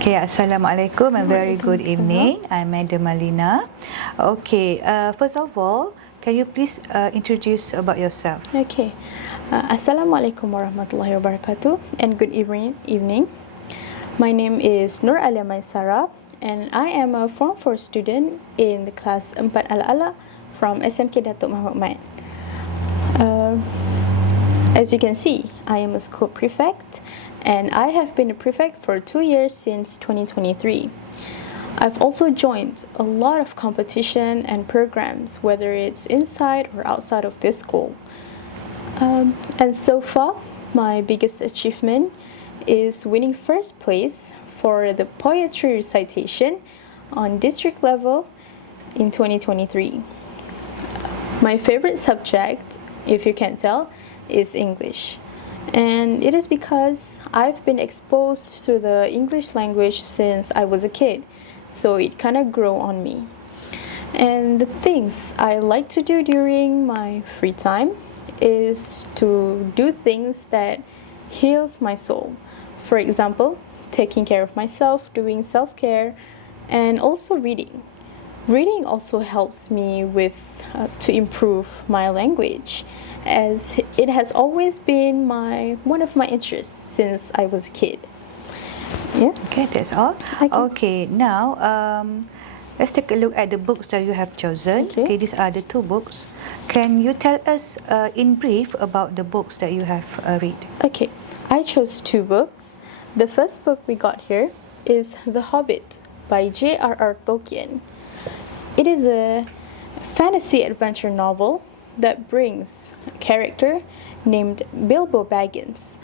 Okay, Assalamualaikum and very good evening. I'm Madam Malina. Okay, first of all, can you please introduce about yourself? Okay, Assalamualaikum warahmatullahi wabarakatuh and good evening. My name is Nur Alia MAISARA and I am a Form 4 student in the class 4 ALYA from SMK Dato Mahmud. As you can see, I am a school prefect and I have been a prefect for 2 years since 2023. I've also joined a lot of competition and programs, whether it's inside or outside of this school. And so far, my biggest achievement is winning first place for the poetry recitation on district level in 2023. My favorite subject, if you can't tell, is English. And it is because I've been exposed to the English language since I was a kid, so it kind of grew on me. And the things I like to do during my free time is to do things that heals my soul. For example, taking care of myself, doing self-care, and also reading. Reading also helps me to improve my language, as it has always been one of my interests since I was a kid. Yeah. Okay, that's all. Okay, now let's take a look at the books that you have chosen. Okay, these are the two books. Can you tell us in brief about the books that you have read? Okay, I chose two books. The first book we got here is The Hobbit by J.R.R. Tolkien. It is a fantasy adventure novel that brings a character named Bilbo Baggins,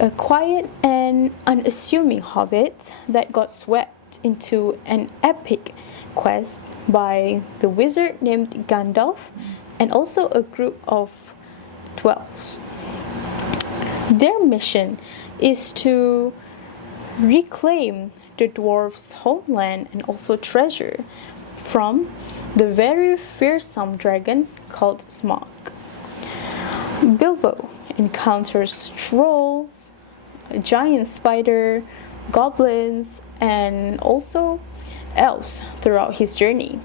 a quiet and unassuming hobbit that got swept into an epic quest by the wizard named Gandalf and also a group of dwarves. Their mission is to reclaim the dwarves' homeland and also treasure from the very fearsome dragon called Smaug. Bilbo encounters trolls, a giant spider, goblins, and also elves throughout his journey.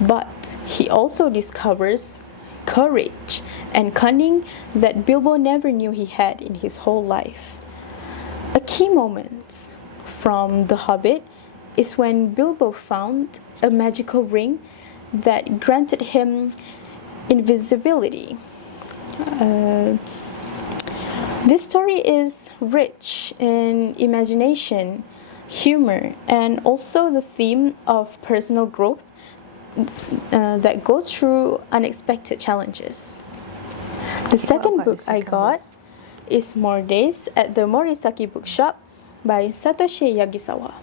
But he also discovers courage and cunning that Bilbo never knew he had in his whole life. A key moment from The Hobbit is when Bilbo found a magical ring that granted him invisibility. This story is rich in imagination, humor, and also the theme of personal growth that goes through unexpected challenges. The second book I got is More Days at the Morisaki Bookshop by Satoshi Yagisawa.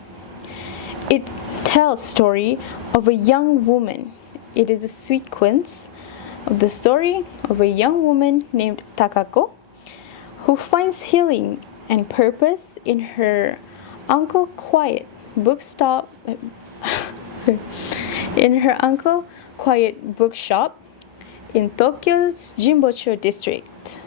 It tells the story of a young woman. It is a sequence of the story of a young woman named Takako who finds healing and purpose in her Uncle Quiet bookshop in Tokyo's Jimbocho district.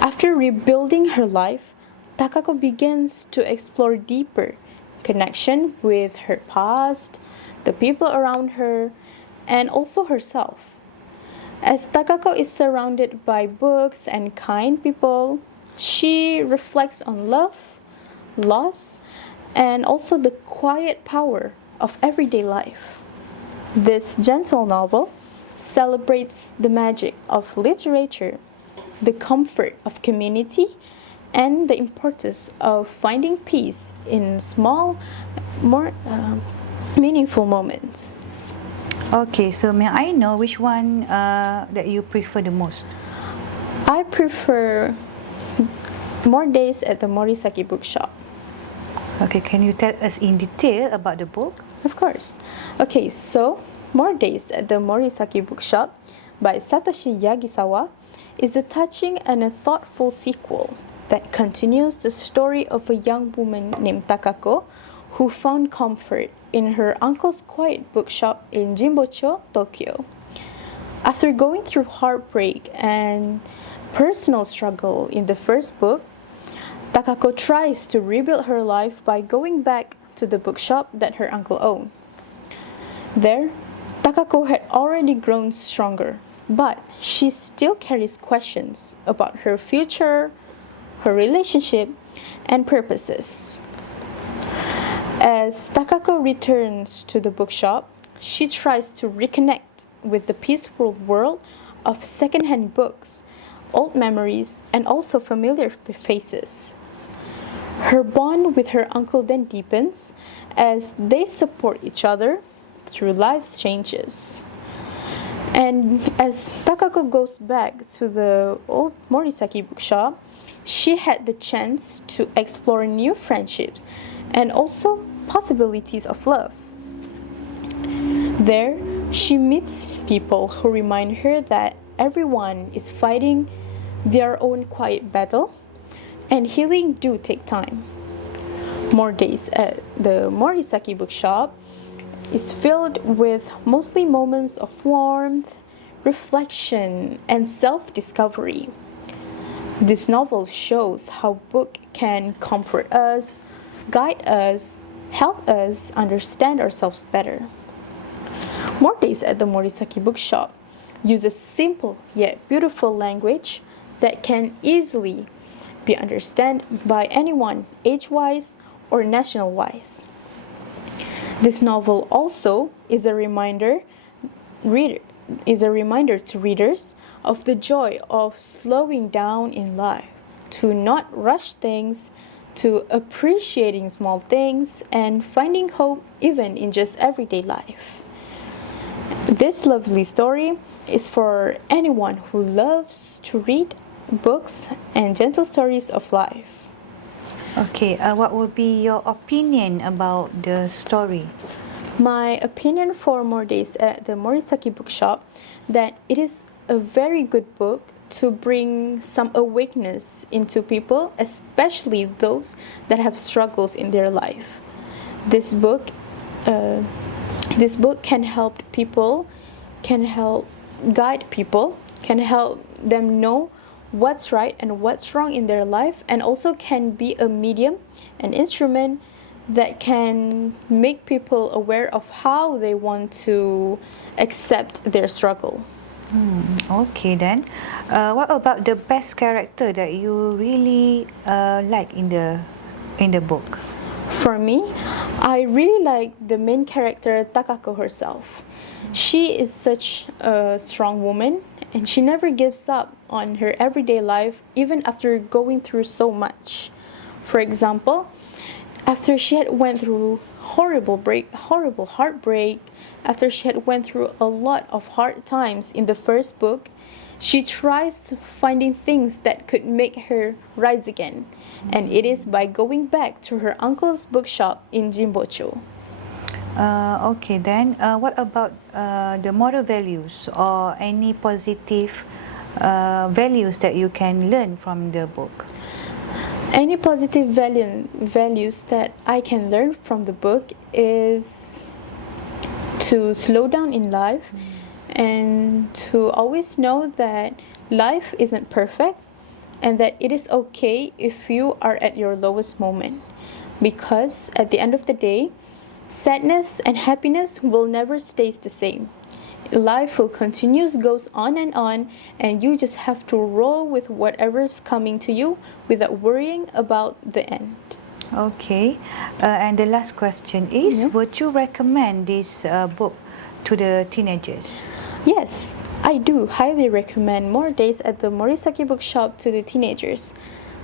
After rebuilding her life, Takako begins to explore deeper connection with her past, the people around her, and also herself. As Takako is surrounded by books and kind people, she reflects on love, loss, and also the quiet power of everyday life. This gentle novel celebrates the magic of literature, the comfort of community, and the importance of finding peace in small, more meaningful moments. Okay, so may I know which one that you prefer the most? I prefer More Days at the Morisaki Bookshop. Okay, can you tell us in detail about the book? Of course. Okay, so More Days at the Morisaki Bookshop by Satoshi Yagisawa is a touching and a thoughtful sequel that continues the story of a young woman named Takako who found comfort in her uncle's quiet bookshop in Jimbocho, Tokyo. After going through heartbreak and personal struggle in the first book, Takako tries to rebuild her life by going back to the bookshop that her uncle owned. There, Takako had already grown stronger, but she still carries questions about her future, her relationship, and purposes. As Takako returns to the bookshop, she tries to reconnect with the peaceful world of secondhand books, old memories, and also familiar faces. Her bond with her uncle then deepens as they support each other through life's changes. And as Takako goes back to the old Morisaki bookshop, she had the chance to explore new friendships and also possibilities of love. There, she meets people who remind her that everyone is fighting their own quiet battle, and healing do take time. More Days at the Morisaki bookshop is filled with mostly moments of warmth, reflection, and self-discovery. This novel shows how book can comfort us, guide us, help us understand ourselves better. More Days at the Morisaki bookshop uses simple yet beautiful language that can easily be understood by anyone age-wise or national-wise. This novel also is a reminder to readers of the joy of slowing down in life, to not rush things, to appreciating small things, and finding hope even in just everyday life. This lovely story is for anyone who loves to read books and gentle stories of life. Okay, what would be your opinion about the story? My opinion for More Days at the Morisaki bookshop that it is a very good book to bring some awakeness into people, especially those that have struggles in their life. This book can help people, can help guide people, can help them know what's right and what's wrong in their life, and also can be a medium, an instrument that can make people aware of how they want to accept their struggle. Okay then. What about the best character that you really like in the book? For me, I really like the main character Takako herself. She is such a strong woman, and she never gives up on her everyday life even after going through so much. For example, after she had went through horrible heartbreak, after she had went through a lot of hard times in the first book, she tries finding things that could make her rise again, and it is by going back to her uncle's bookshop in Jimbocho. Okay then, what about the moral values or any positive values that you can learn from the book? Any positive values that I can learn from the book is to slow down in life and to always know that life isn't perfect and that it is okay if you are at your lowest moment, because at the end of the day, sadness and happiness will never stay the same. Life will continue, goes on, and you just have to roll with whatever's coming to you without worrying about the end. Okay, and the last question is, would you recommend this book to the teenagers? Yes, I do highly recommend More Days at the Morisaki bookshop to the teenagers,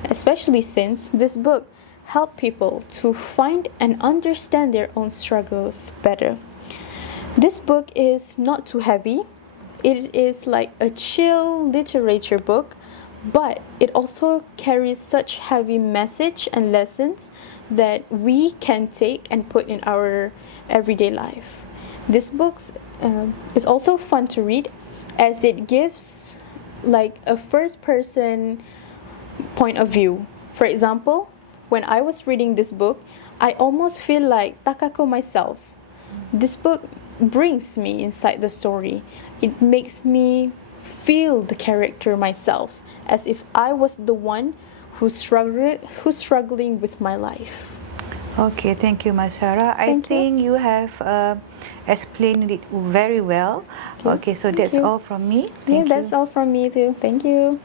especially since this book helps people to find and understand their own struggles better. This book is not too heavy. It is like a chill literature book, but it also carries such heavy message and lessons that we can take and put in our everyday life. This book is also fun to read as it gives like a first person point of view. For example, when I was reading this book, I almost feel like Takako myself. This book brings me inside the story. It makes me feel the character myself, as if I was the one who's struggling with my life. Okay, thank you, MAISARA. I Thank you. think you have explained it very well. Okay, so that's you. all from me. Yeah, Thank that's you. all from me too. Thank you.